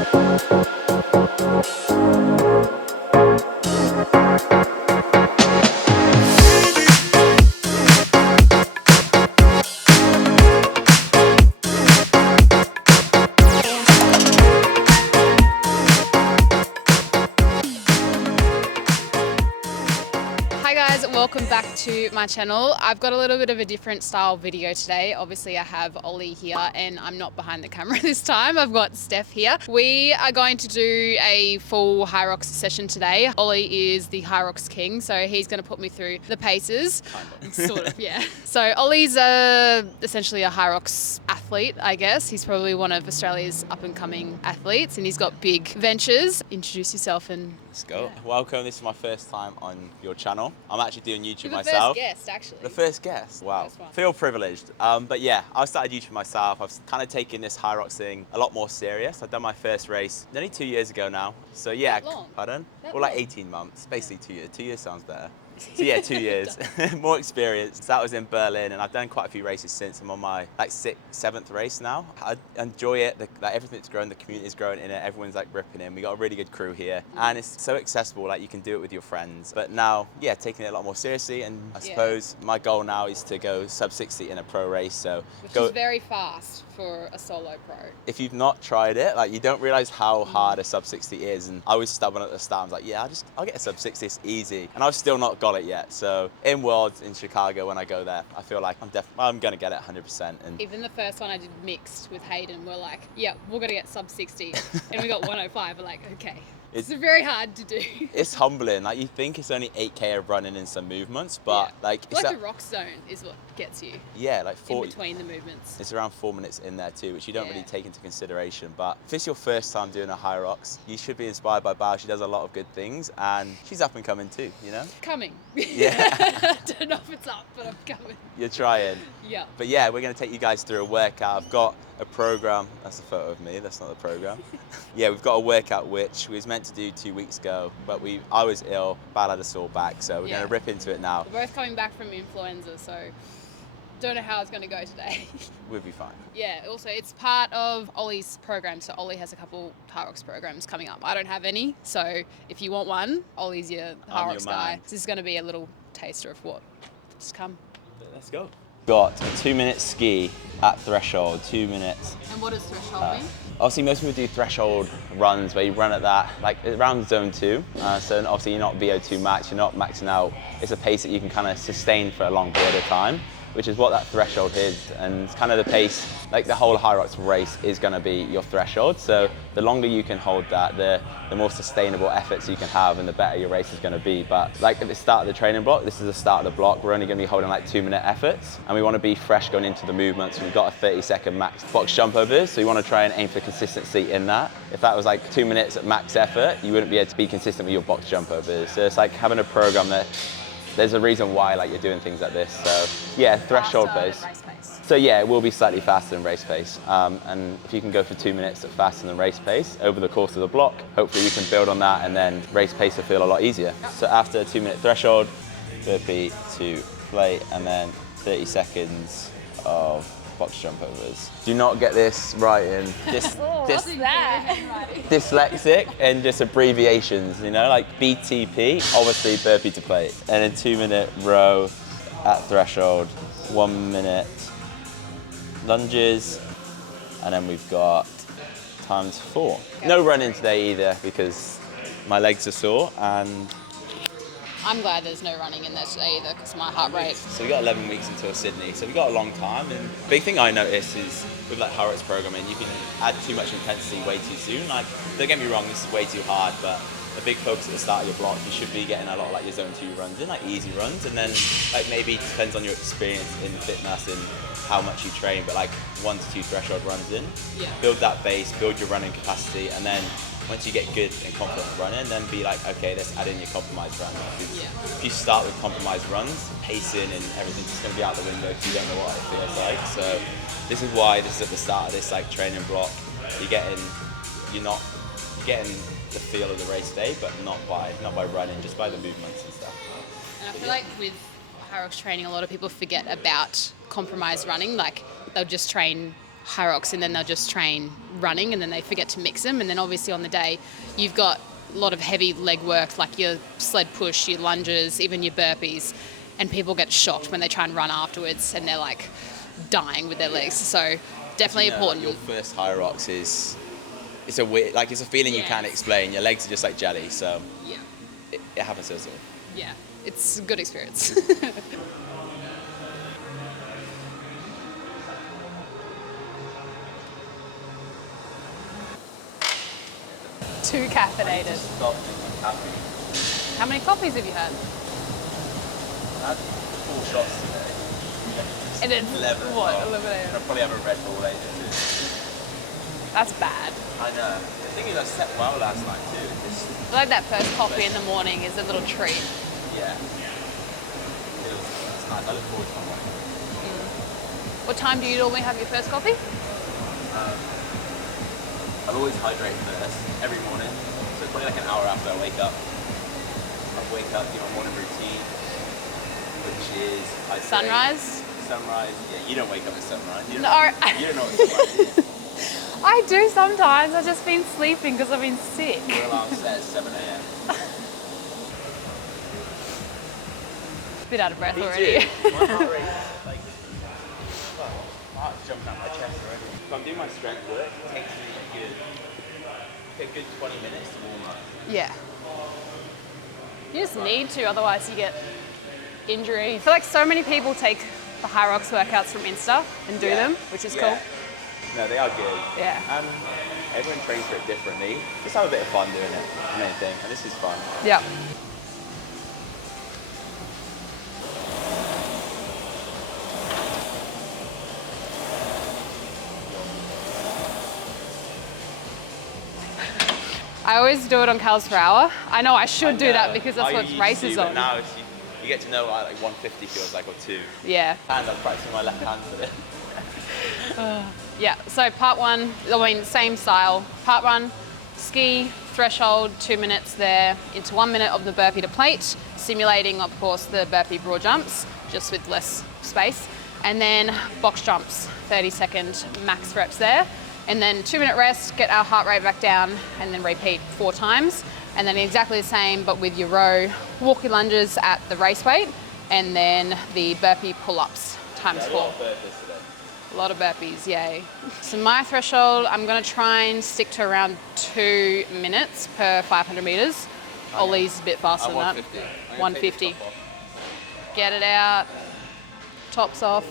Hi guys, welcome back to my channel. I've got a little bit of a different style video today. Obviously I have Ollie here and I'm not behind the camera this time. I've got Steph here. We are going to do a full Hyrox session today. Ollie is the Hyrox king, so he's going to put me through the paces. Sort of, yeah. So Ollie's essentially a Hyrox athlete, I guess. He's probably one of Australia's up and coming athletes and he's got big ventures. Introduce yourself and... Let's go. Yeah. Welcome, this is my first time on your channel. I'm actually doing YouTube myself. You're the first guest, actually. The first guest, wow. Feel privileged. But yeah, I started YouTube myself. I've kind of taken this Hyrox thing a lot more serious. I've done my first race nearly 2 years ago now. So yeah, pardon? Well, like 18 months, basically 2 years. 2 years sounds better. So yeah, 2 years, more experience. So that was in Berlin and I've done quite a few races since. I'm on my like 6th, 7th race now. I enjoy it, like everything's growing, the community's growing in it, everyone's like ripping in. We got a really good crew here and it's so accessible, like you can do it with your friends. But now, yeah, taking it a lot more seriously and I suppose my goal now is to go sub 60 in a pro race. So which is very fast for a solo pro. If you've not tried it, like you don't realize how hard a sub 60 is. And I was stubborn at the start. I was like, yeah, I'll get a sub 60, it's easy. And I've still not got it yet. So in Worlds in Chicago, when I go there, I feel like I'm gonna get it 100%. And even the first one I did mixed with Hayden, we're like, yeah, we're gonna get sub 60. And we got 105, we're like, okay. It's very hard to do. It's humbling. Like you think it's only 8K of running in some movements, but like it's like the rock zone is what gets you. Yeah, like 40 in between the movements. It's around 4 minutes in there too, which you don't really take into consideration. But if it's your first time doing a Hyrox, you should be inspired by Bao. She does a lot of good things, and she's up and coming too. You know. Coming. Yeah. I don't know if it's up, but I'm coming. You're trying. Yeah. But yeah, we're going to take you guys through a workout. I've got a program. That's a photo of me. That's not the program. Yeah, we've got a workout which we was meant to do 2 weeks ago, but I was ill. Bal had a sore back, so we're going to rip into it now. We're both coming back from influenza, so don't know how it's going to go today. We'll be fine. Yeah. Also, it's part of Ollie's program. So Ollie has a couple Hyrox programs coming up. I don't have any, so if you want one, Ollie's your Hyrox guy. This is going to be a little taster of what's to come. Let's go. Got a 2-minute ski at threshold, 2 minutes. And what does threshold mean? Obviously most people do threshold runs where you run at that, like around zone 2. So obviously you're not VO2 max, you're not maxing out. It's a pace that you can kind of sustain for a long period of time, which is what that threshold is. And it's kind of the pace, like the whole Hyrox race is going to be your threshold. So the longer you can hold that, the more sustainable efforts you can have and the better your race is going to be. But like at the start of the training block, this is the start of the block, we're only going to be holding like 2-minute efforts and we want to be fresh going into the movements. We've got a 30-second max box jump over, so you want to try and aim for consistency in that. If that was like 2 minutes at max effort, you wouldn't be able to be consistent with your box jump overs. So it's like having a program that there's a reason why like you're doing things like this. So yeah, threshold pace. So yeah, it will be slightly faster than race pace. And if you can go for 2 minutes at faster than race pace over the course of the block, hopefully we can build on that and then race pace will feel a lot easier. So after a 2-minute threshold, burpee to plate and then 30 seconds of box jump overs. Do not get this right in. What's that? Dyslexic and just abbreviations, you know, like BTP, obviously burpee to plate. And a 2-minute row at threshold, 1 minute lunges, and then we've got times 4. No running today either because my legs are sore and I'm glad there's no running in there today either because my heart rate. So we got 11 weeks until Sydney, so we got a long time. And the big thing I notice is with like Hyrox programming, you can add too much intensity way too soon. Like, don't get me wrong, this is way too hard, but a big focus at the start of your block, you should be getting a lot of like your zone 2 runs in, like easy runs, and then like maybe it depends on your experience in fitness and how much you train, but like 1 to 2 threshold runs in. Yeah. Build that base, build your running capacity, and then once you get good and confident running, then be like, okay, let's add in your compromised run. If you start with compromised runs, pacing and everything's just going to be out the window because you don't know what it feels like. So this is why this is at the start of this like training block. You're getting the feel of the race day, but not by running, just by the movements and stuff. And I feel like with Hyrox training, a lot of people forget about compromised running. Like they'll just train Hyrox, and then they'll just train running, and then they forget to mix them. And then obviously on the day, you've got a lot of heavy leg work, like your sled push, your lunges, even your burpees, and people get shocked when they try and run afterwards, and they're like dying with their legs. So definitely important. Like your first Hyrox it's a weird, like it's a feeling you can't explain. Your legs are just like jelly, so Yeah. it happens to us all. Yeah, it's a good experience. Too caffeinated. Stop drinking caffeine. How many coffees have you had? I had 4 shots today. And it's 11. what, Well, 11 a.m.? I'll probably have a Red Bull later too. That's bad. I know. The thing is, I slept well last night too. I like that first coffee in the morning is a little treat. Yeah. It's nice. I look forward to my morning. What time do you normally have your first coffee? I'll always hydrate first, every morning. So probably like an hour after I wake up. I'll wake up, do my morning routine, which is hydrate. Sunrise? Sunrise. Yeah, you don't wake up at sunrise. You don't, No. You don't know what sunrise is. I do sometimes. I've just been sleeping because I've been sick. Your alarm set at 7 a.m. Bit out of breath Me already. too. My heart rate is like, my heart's jumping out my chest already. If I'm doing my strength work, it takes me a good 20 minutes to warm up. Yeah. You just need to, otherwise you get injury. I feel like so many people take the Hyrox workouts from Insta and do them, which is cool. No, they are good. Yeah. And everyone trains for it differently. Just have a bit of fun doing it, the main thing. And this is fun. Yeah. I always do it on calories per hour. I know I should do that because that's what races on. But now you get to know what like 150 feels like, or 2. Yeah. And I'm practicing my left hand for it. Yeah, so part 1, I mean, same style. Part 1, ski, threshold, 2 minutes there, into 1 minute of the burpee to plate, simulating, of course, the burpee broad jumps, just with less space. And then box jumps, 30-second max reps there. And then 2-minute rest, get our heart rate back down, and then repeat 4 times. And then exactly the same, but with your row, walkie lunges at the race weight, and then the burpee pull-ups times 4. A lot of burpees, yay. So my threshold, I'm gonna try and stick to around 2 minutes per 500 meters. Ollie's a bit faster than that. 150. Get it out, tops off.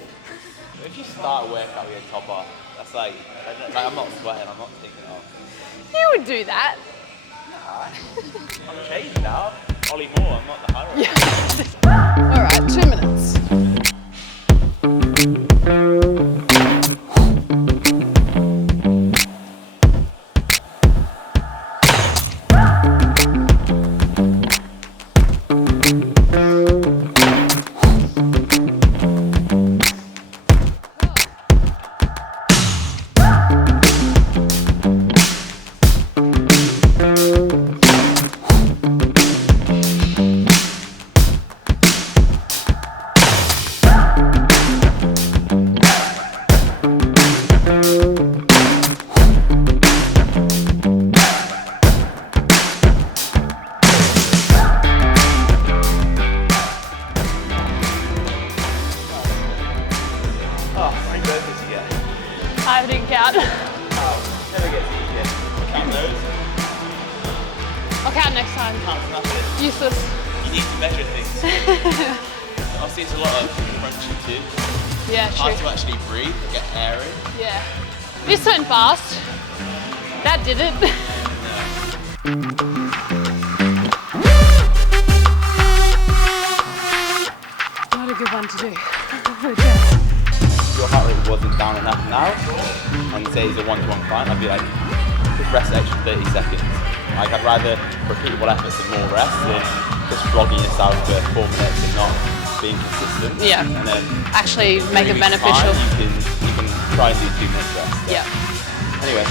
If you start a workout with your top off, that's like I'm not sweating, I'm not taking it off. You would do that. Nah. I'm changed now. Ollie Moore, I'm not the Hyrox. Yeah. All right, 2 minutes. I didn't count. Oh, never gets easier. Count those. I'll count next time. Count nothing. Useless. You need to measure things. Obviously, it's a lot of crunching too. Yeah, Hard true. to actually breathe, get air in. Yeah. This went fast. That did it. Not a good one to do. Your heart rate wasn't down enough now, and say it's a 1-to-1 climb, I'd be like, just rest the extra 30 seconds. Like, I'd rather repeatable efforts and more rest than just flogging yourself for 4 minutes and not being consistent. Yeah. And then Actually make it 3 weeks' beneficial. time, you can try and do 2 minutes rest. Yeah. Anyway.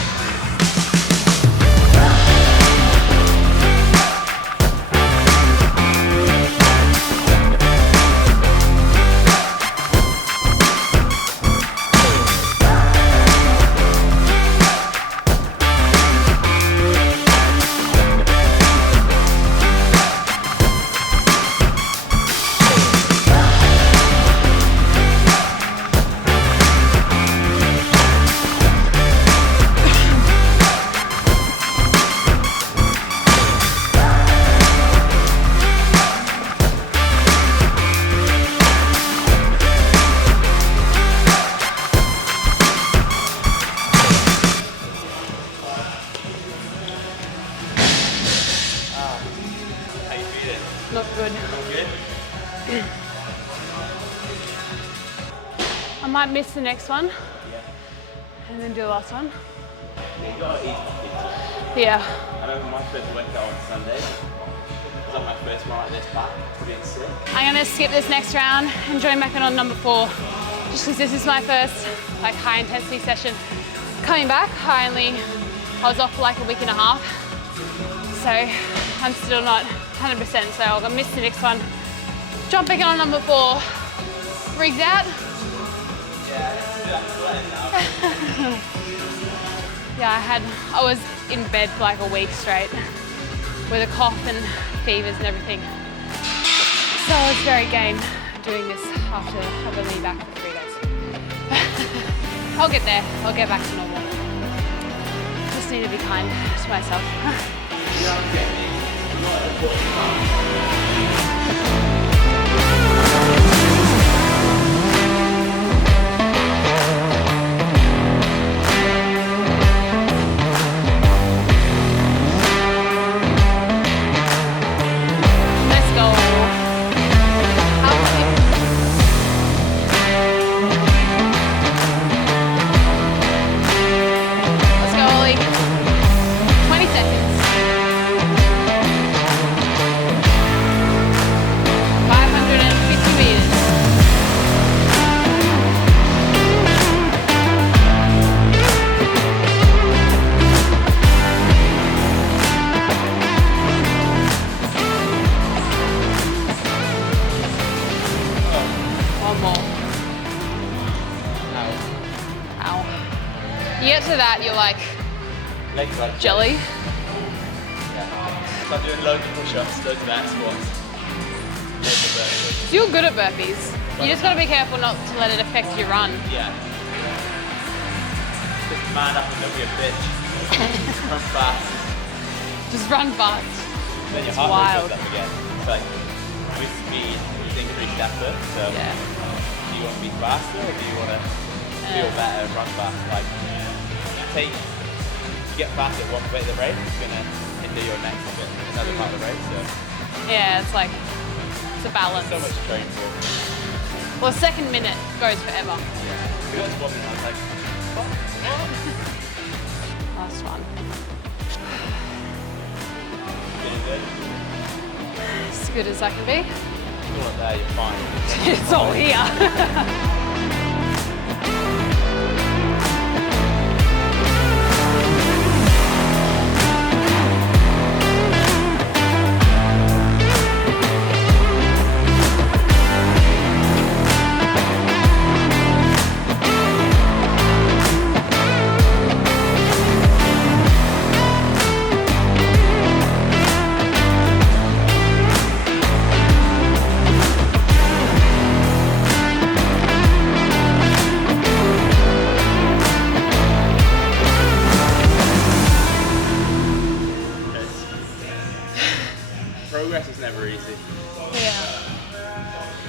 look good. Good. I might miss the next one. And then do the last one. Yeah, you gotta eat pizza. Yeah. I remember my first workout on Sunday. It was like my first one like this back, pretty sick. I'm gonna skip this next round and join back in on number 4. Just because this is my first like high intensity session. Coming back, I was off for like a week and a half. So I'm still not 100%, so I'll miss the next one. Jump back in on number 4. Rigged out. Yeah, I was in bed for like a week straight with a cough and fevers and everything. So I was very game doing this after having me back for 3 days. I'll get there, I'll get back to normal. Just need to be kind to myself. You get to that, you're like, jelly. Yeah. So I'm doing loads of push-ups, loads of back squats, loads of burpees. So you're good at burpees. You just gotta be careful not to let it affect your run. Yeah. Just man up and don't be a bitch. Run fast. Just run fast. Then your It's heart wild. rate goes up again. It's like, with speed, with increased effort. So, Yeah. do you want to be faster or do you want to feel better and run fast? Like, you get faster at one bit of the race, it's going to hinder your next bit, another part of the race. So. Yeah, it's like, it's a balance. So much to train for. Well, the second minute goes forever. Yeah. We got squatting, I was like, what? Last one. Feeling good? As good as I can be. You're not there, you're fine. It's all here. Progress is never easy. Yeah.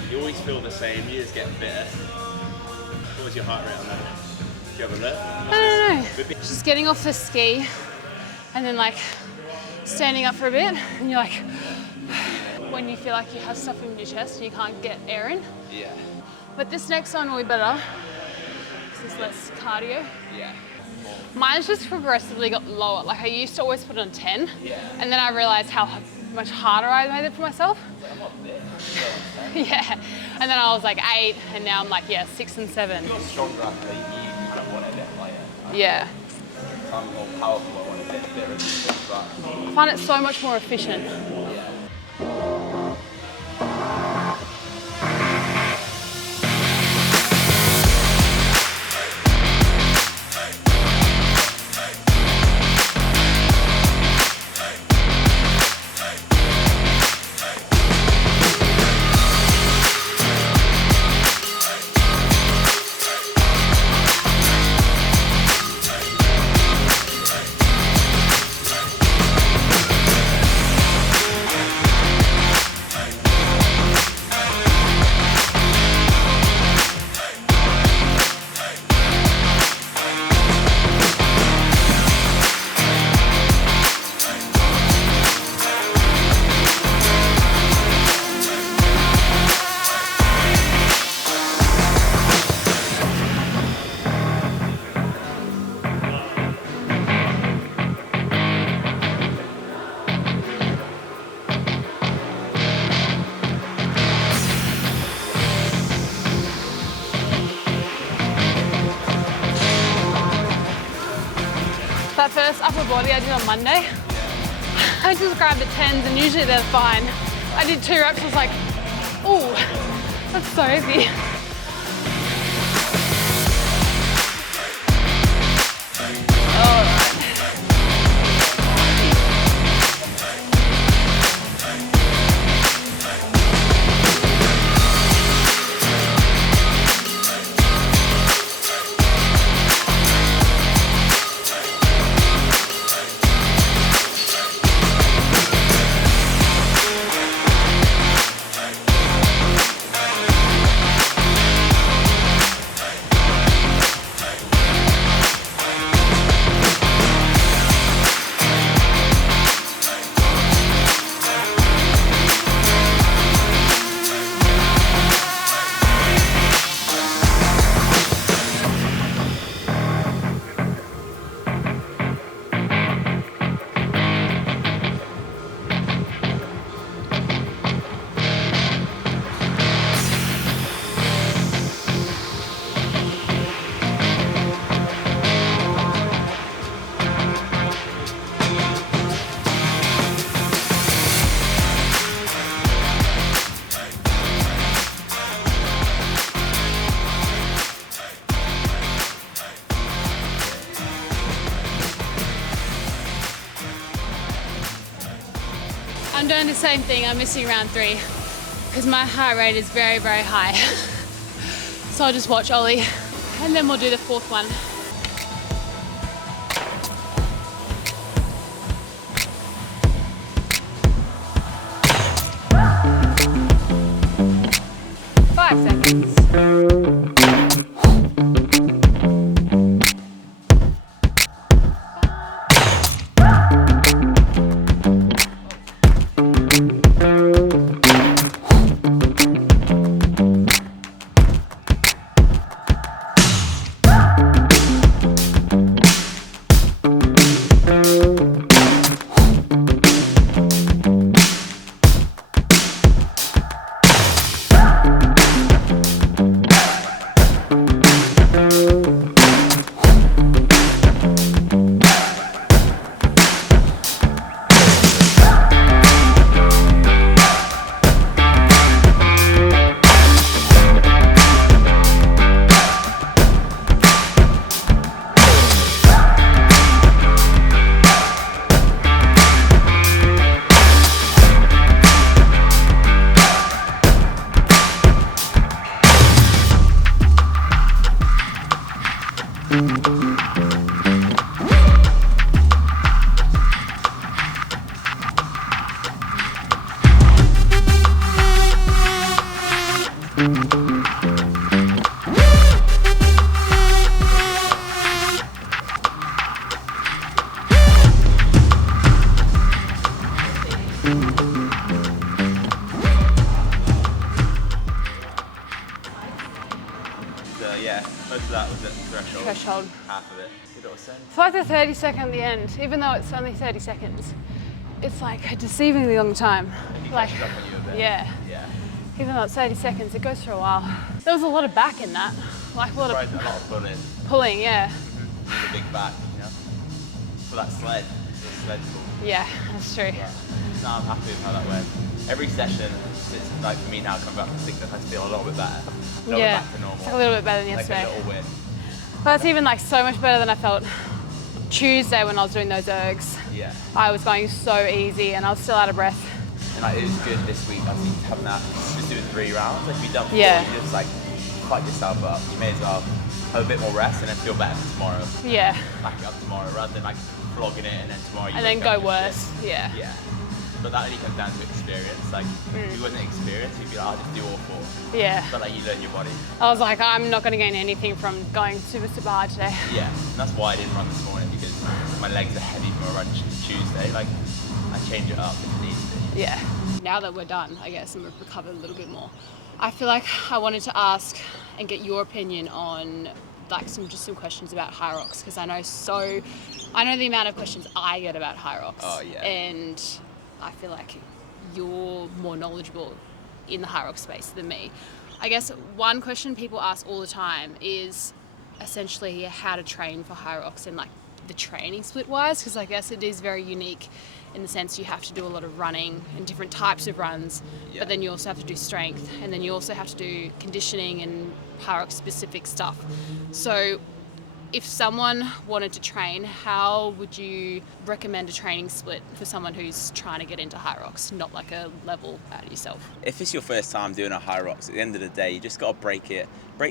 You always feel the same, you just get fitter. What was your heart rate on that? Do you have a look? I don't know. Just getting off the ski and then like standing up for a bit and you're like, when you feel like you have stuff in your chest and you can't get air in. Yeah. But this next one will be better because there's less cardio. Yeah. Mine's just progressively got lower. Like I used to always put it on 10 and then I realized how much harder I made it for myself. I'm not there. Yeah. And then I was like 8 and now I'm like, yeah, 6 and 7. You're stronger after you kind of want to get lighter. Yeah. I'm more powerful, I want to get fitter, but I find it so much more efficient. body I did on Monday. I just grabbed the 10s and usually they're fine. I did 2 reps, I was like, ooh, that's so heavy. I'm doing the same thing, I'm missing round 3 because my heart rate is very, very high. So I'll just watch Ollie and then we'll do the 4th one. Yeah, most of that was at Threshold. Half of it. Good little send. It's like the 30-second at the end, even though it's only 30 seconds. It's like a deceivingly long time. Like, Up on you a bit. yeah. Yeah. Even though it's 30 seconds, it goes for a while. There was a lot of back in that. Like a lot A lot of pulling. pulling, yeah. The big back, you know. For that sled. The sled's cool. Yeah, that's true. Yeah. No, I'm happy with how that went. Every session, it's like for me now coming back from sickness, I feel a little bit better. A little bit back to normal. It's like a little bit better than yesterday. Like a little win. But it's even like so much better than I felt Tuesday when I was doing those ergs. Yeah. I was going so easy and I was still out of breath. And like, it was good this week, I think, having that, just doing 3 rounds. Like, if you've done 4, Yeah. you just like fight yourself up. You may as well have a bit more rest and then feel better for tomorrow. Yeah. Back it up tomorrow rather than like flogging it and then tomorrow you And then wake go up and worse. shit. Yeah. Yeah. But that only comes down to experience. Like, if you wasn't experienced, you'd be like, I'll just do all 4. Yeah. But like, you learn your body. I was like, I'm not going to gain anything from going super, super hard today. Yeah. And that's why I didn't run this morning, because my legs are heavy from a run Tuesday. Like, I change it up if it needs to be. Yeah. Now that we're done, I guess, and we've recovered a little bit more, I feel like I wanted to ask and get your opinion on like some questions about Hyrox, because I know the amount of questions I get about Hyrox. Oh, yeah. And I feel like you're more knowledgeable in the Hyrox space than me. I guess one question people ask all the time is essentially how to train for Hyrox and like the training split wise? Because I guess it is very unique in the sense you have to do a lot of running and different types of runs, but then you also have to do strength, and then you also have to do conditioning and Hyrox specific stuff. So if someone wanted to train, how would you recommend a training split for someone who's trying to get into Hyrox, not like a level out of yourself? If it's your first time doing a Hyrox, at the end of the day, you just got to break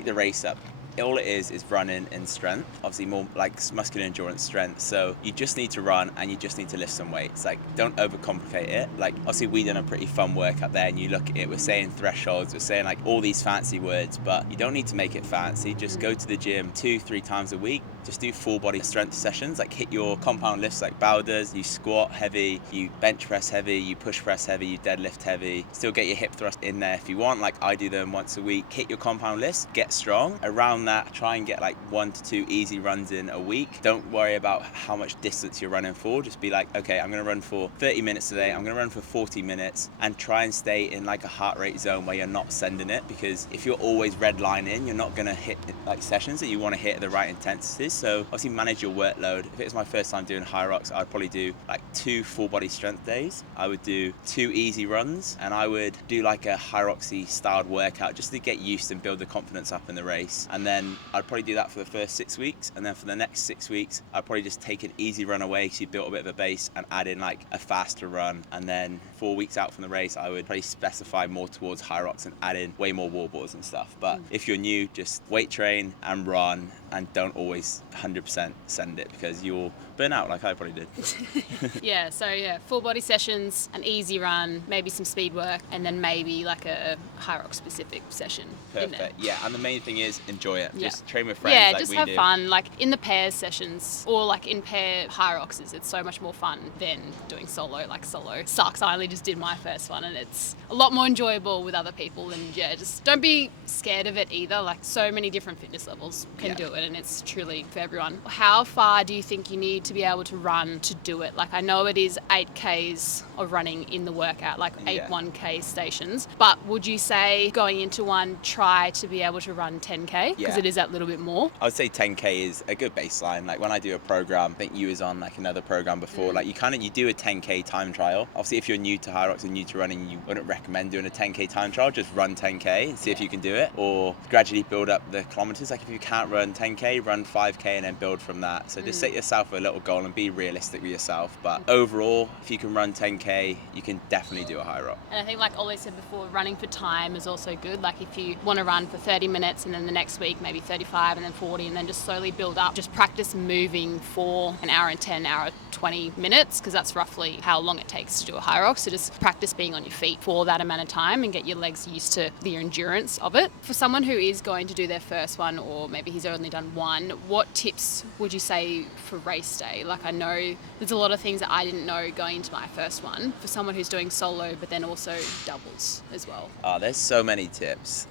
the race up. All it is running and strength, obviously more like muscular endurance strength. So you just need to run and you just need to lift some weights. Like, don't overcomplicate it. Like, obviously we done a pretty fun workout there, and you look at it, we're saying thresholds, we're saying like all these fancy words, but you don't need to make it fancy. Just go to the gym 2-3 times a week. Just do full body strength sessions, like hit your compound lifts like Bow does. You squat heavy, you bench press heavy, you push press heavy, you deadlift heavy. Still get your hip thrust in there if you want, like I do them once a week. Hit your compound lifts, get strong. Around that, try and get like 1 to 2 easy runs in a week. Don't worry about how much distance you're running for. Just be like, okay, I'm gonna run for 30 minutes today, I'm gonna run for 40 minutes, and try and stay in like a heart rate zone where you're not sending it, because if you're always redlining, you're not gonna hit like sessions that you wanna hit at the right intensities. So obviously manage your workload. If it was my first time doing Hyrox, I'd probably do like 2 full body strength days. I would do 2 easy runs, and I would do like a Hyroxy styled workout just to get used and build the confidence up in the race. And then I'd probably do that for the first 6 weeks, and then for the next 6 weeks I'd probably just take an easy run away so you built a bit of a base, and add in like a faster run. And then 4 weeks out from the race I would probably specify more towards Hyrox and add in way more wall balls and stuff. But if you're new, just weight train and run, and don't always 100% send it, because you'll burn out like I probably did. So full body sessions, an easy run, maybe some speed work, and then maybe like a Hyrox specific session. Perfect. Yeah, and the main thing is enjoy it. Just train with friends. Yeah, like just we have do. fun. Like in the pairs sessions, or like in pair Hyroxes, it's so much more fun than doing solo. Like solo sucks. I only just did my first one, and it's a lot more enjoyable with other people. And yeah, just don't be scared of it either. Like, so many different fitness levels can do it, and it's truly for everyone. How far do you think you need to be able to run to do it? Like, I know it is 8Ks of running in the workout, like 1K stations, but would you say going into one, try to be able to run 10K? Because it is that little bit more. I would say 10K is a good baseline. Like when I do a program, I think you was on like another program before, like you do a 10K time trial. Obviously if you're new to Hyrox and new to running, you wouldn't recommend doing a 10K time trial. Just run 10K and see if you can do it, or gradually build up the kilometers. Like if you can't run 10K, run 5K and then build from that. So just set yourself a little goal and be realistic with yourself. But overall, if you can run 10K, you can definitely do a Hyrox. And I think, like Ollie said before, running for time is also good. Like if you want to run for 30 minutes and then the next week maybe 35 and then 40, and then just slowly build up. Just practice moving for an hour and 10, hour 20 minutes, because that's roughly how long it takes to do a Hyrox. So just practice being on your feet for that amount of time and get your legs used to the endurance of it. For someone who is going to do their first one, or maybe he's only done one, what tips would you say for race day? Like, I know there's a lot of things that I didn't know going into my first one. For someone who's doing solo but then also doubles as well. Oh, there's so many tips.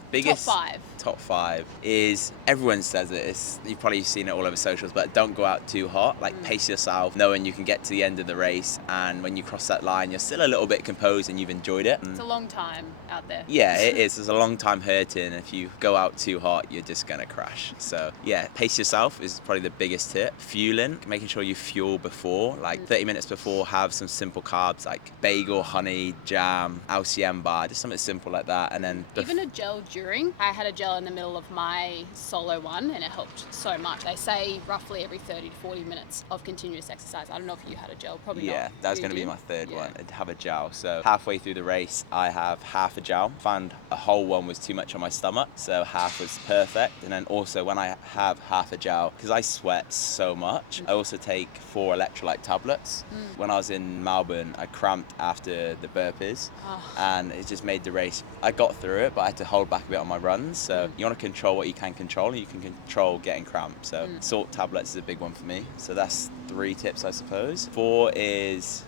Top five is, everyone says it, you've probably seen it all over socials, but don't go out too hot. Like pace yourself, knowing you can get to the end of the race, and when you cross that line you're still a little bit composed and you've enjoyed it. It's a long time out there. Yeah, it is. It's a long time hurting. If you go out too hot, you're just gonna crash. So yeah, pace yourself is probably the biggest tip. Fueling, making sure you fuel before, like 30 minutes before, have some simple carbs like bagel, honey, jam, LCM bar, just something simple like that. And then even a gel during. I had a gel in the middle of my solo one, and it helped so much. They say roughly every 30 to 40 minutes of continuous exercise. I don't know if you had a gel, probably not. Yeah, that was going to be my third one, to have a gel. So halfway through the race, I have half a gel. Found a whole one was too much on my stomach, so half was perfect. And then also when I have half a gel, because I sweat so much, I also take 4 electrolyte tablets. When I was in Melbourne, I cramped after the burpees, and it just made the race. I got through it, but I had to hold back a bit on my runs. So you want to control what you can control, and you can control getting cramped. So salt tablets is a big one for me. So that's 3 tips, I suppose. 4 is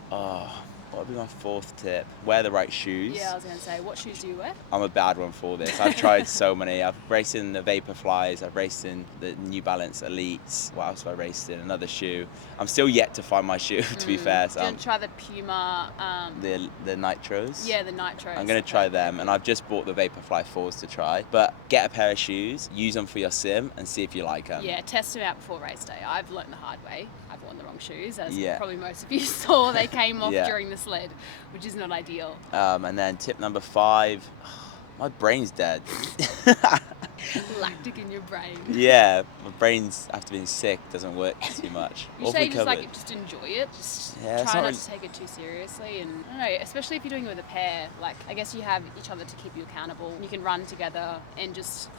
What would be my fourth tip? Wear the right shoes. Yeah, I was going to say, what shoes do you wear? I'm a bad one for this. I've tried so many. I've raced in the Vaporflies. I've raced in the New Balance Elites. What else have I raced in? Another shoe. I'm still yet to find my shoe, to be fair. So Didn't try the Puma. the Nitros. Yeah, the Nitros. I'm going to try them, and I've just bought the Vaporfly 4s to try. But get a pair of shoes, use them for your sim, and see if you like them. Yeah, test them out before race day. I've learned the hard way. I've worn the wrong shoes, as Yeah. probably most of you saw. They came off Yeah. during the sled, which is not ideal. And then tip number 5, my brain's dead. Lactic in your brain. Yeah, my brain's, after being sick, doesn't work too much. You All say recovered. just like just enjoy it, just Yeah, it's try not not really- to take it too seriously, and I don't know, especially if you're doing it with a pair. Like I guess you have each other to keep you accountable. You can run together and just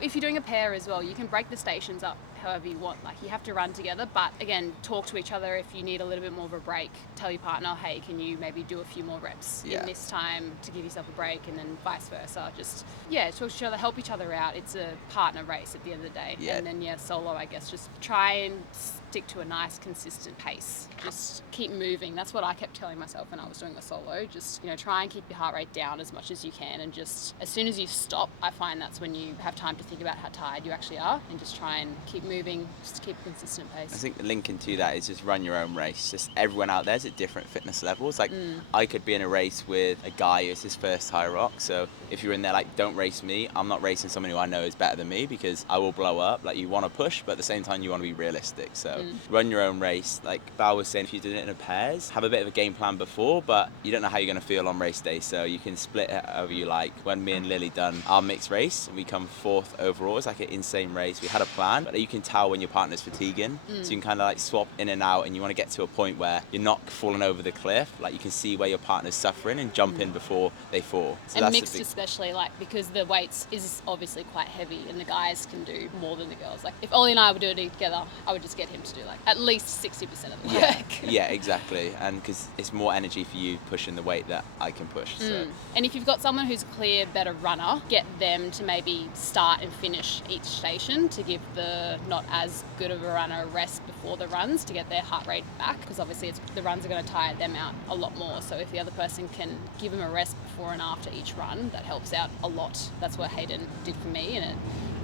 if you're doing a pair as well, you can break the stations up however you want. Like you have to run together, but again, talk to each other if you need a little bit more of a break. Tell your partner, hey, can you maybe do a few more reps in this time to give yourself a break, and then vice versa. Just talk to each other, help each other out. It's a partner race at the end of the day. Yeah. And then solo, I guess, just try and stick to a nice consistent pace. Just keep moving. That's what I kept telling myself when I was doing a solo. Just try and keep your heart rate down as much as you can, and just as soon as you stop, I find that's when you have time to think about how tired you actually are, and just try and keep moving, just keep a consistent pace. I think linking to that is just run your own race. Just everyone out there's at different fitness levels. Like I could be in a race with a guy who's his first Hyrox. So if you're in there, like, don't race me. I'm not racing someone who I know is better than me, because I will blow up. Like, you want to push, but at the same time you want to be realistic. So run your own race. Like Val was saying, if you did it in pairs, have a bit of a game plan before, but you don't know how you're going to feel on race day. So you can split it however you like. When me and Lily done our mixed race, we come 4th overall. It's like an insane race. We had a plan, but you can tell when your partner's fatiguing. So you can kind of like swap in and out, and you want to get to a point where you're not falling over the cliff. Like you can see where your partner's suffering and jump in before they fall. So And that's mixed especially, like, because the weights is obviously quite heavy, and the guys can do more than the girls. Like if Ollie and I were doing it together, I would just get him to do like at least 60% of the work. Yeah, exactly. And because it's more energy for you pushing the weight that I can push. So. And if you've got someone who's a clear better runner, get them to maybe start and finish each station to give the not as good of a runner a rest before the runs to get their heart rate back, because obviously the runs are going to tire them out a lot more. So if the other person can give them a rest before and after each run, that helps out a lot. That's what Hayden did for me, and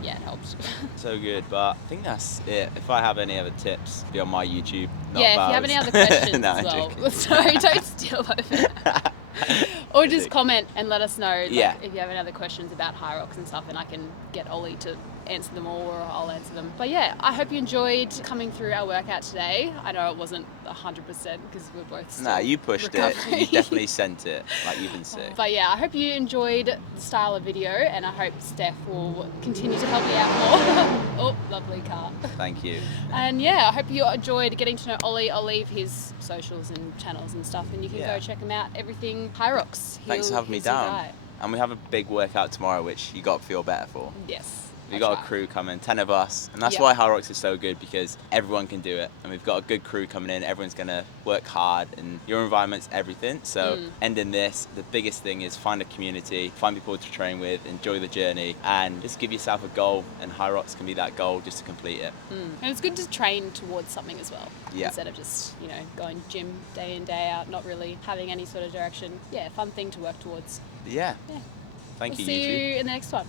it helped. So good, but I think that's it. If I have any other tips, be on my YouTube. Not If you have any other questions No, as I'm well, joking. sorry, don't steal those. Or just comment and let us know if you have any other questions about Hyrox and stuff, and I can get Ollie to answer them all, or I'll answer them. But I hope you enjoyed coming through our workout today. I know it wasn't 100% because we're both still Nah, you pushed recovering. it. You definitely sent it. Like, you've been sick. But I hope you enjoyed the style of video, and I hope Steph will continue to help me out more. Oh, lovely car. Thank you. And I hope you enjoyed getting to know Ollie. I'll leave his socials and channels and stuff, and you can go check him out. Everything Hyrox. Thanks for having me He's your down. guy. And we have a big workout tomorrow, which you got to feel better for. Yes. We've I'll got try. a crew coming, 10 of us, and that's Yeah. why Hyrox is so good, because everyone can do it, and we've got a good crew coming in. Everyone's going to work hard, and your environment's everything. So ending this, the biggest thing is find a community, find people to train with, enjoy the journey, and just give yourself a goal, and Hyrox can be that goal just to complete it. And it's good to train towards something as well. Yeah. Instead of just, going gym day in, day out, not really having any sort of direction. Yeah, fun thing to work towards. Yeah. Yeah. Thank We'll you, see YouTube. you in the next one.